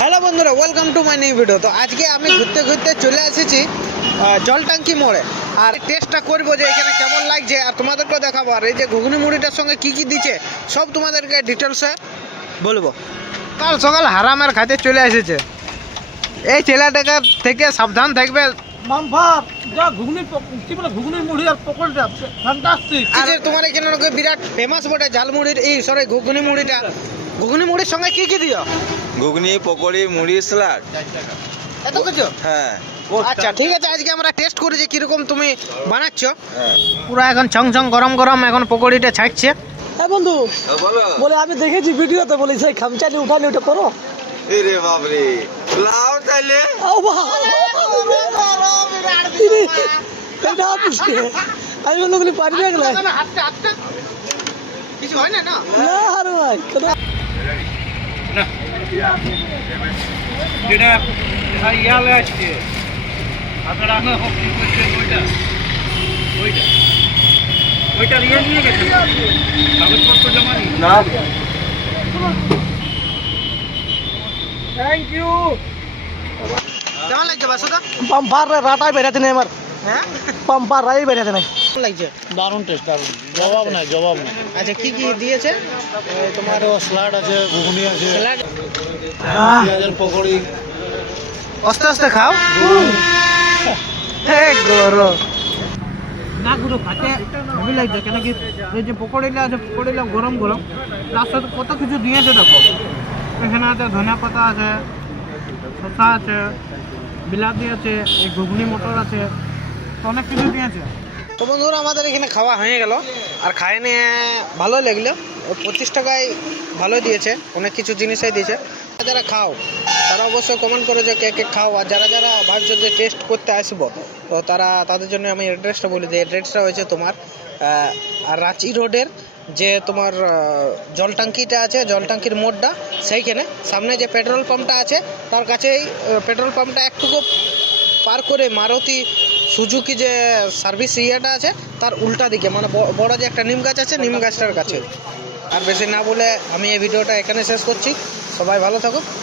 hello বন্ধুরা welcome to my new video তো আজকে আমি ঘুরতে ঘুরতে চলে এসেছি টাঙ্কি মোড়ে আর টেস্টটা করব যে এখানে কেমন লাগছে আর তোমাদেরকেও দেখাবো আর এই যে ঘুগনি মুড়িটার সঙ্গে কি কি দিচ্ছে সব তোমাদেরকে ডিটেলসে বলবো কাল সকাল হারামের খাতে চলে এসেছে এই ছেলেটাকে থেকে সাবধান থাকবে মুড়ি তোমার এখানে বিরাট ফেমাস বটে ঝালমুড়ির এই সরি ঘুগনি মুড়িটা ঘুগনি মুড়ির সঙ্গে কি কি দিও ঘুগনি পকোড়ি মুড়ি স্যালাড এত কিছু হ্যাঁ আচ্ছা ঠিক আছে আজকে আমরা টেস্ট করি যে কিরকম তুমি হ্যাঁ পুরো এখন ছং ছং গরম গরম এখন পকোড়িটা ছাড়ছে হ্যাঁ বন্ধু বলে আমি দেখেছি ভিডিওতে বলি সেই খামচালি উঠালি ওটা করো এরে বাবরে লাউ তাইলে ও বাবা আমি বললো পারবে না হাতে হাতে কিছু হয় না না আর ভাই না যেটা দেখাইয়া লাস্টে আড়ানো হপকি কইছে কইটা কইটা নিয়ে নিয়ে গেছিল স্বাগত জানাই না থ্যাংক ইউ চলে যাবে সদা পম্পার রে রাটা বেরা দেনে মার হ্যাঁ পম্পার আই বেরা দেনে না লাগছে দারুণ টেস্ট দারুণ জবাব আছে ঘুগনি আছে পেঁয়াজের বিলাতি আছে ঘুগুনি মটর আছে অনেক কিছু দিয়েছে তো বন্ধুরা আমাদের এখানে খাওয়া হয়ে গেল আর খায় নিয়ে ভালো লাগলো ও পঁচিশ টাকায় ভালো দিয়েছে অনেক কিছু জিনিসই দিয়েছে যারা খাও তারা অবশ্যই কমেন্ট করে যে কে কে খাও আর যারা যারা ভাত যে টেস্ট করতে আসব তো তারা তাদের জন্য আমি অ্যাড্রেসটা বলে দিই অ্যাড্রেসটা হয়েছে তোমার আর রাঁচি রোডের যে তোমার জল আছে জল মোড়টা সেইখানে সামনে যে পেট্রোল পাম্পটা আছে তার কাছেই পেট্রোল পাম্পটা একটুকু পার করে মারুতি সুজুকি যে সার্ভিস ইয়েটা আছে তার উল্টা দিকে মানে বড় যে একটা নিম গাছ আছে নিম গাছটার কাছে আর বেশি না বলে আমি এই ভিডিওটা এখানে শেষ করছি সবাই ভালো থাকুক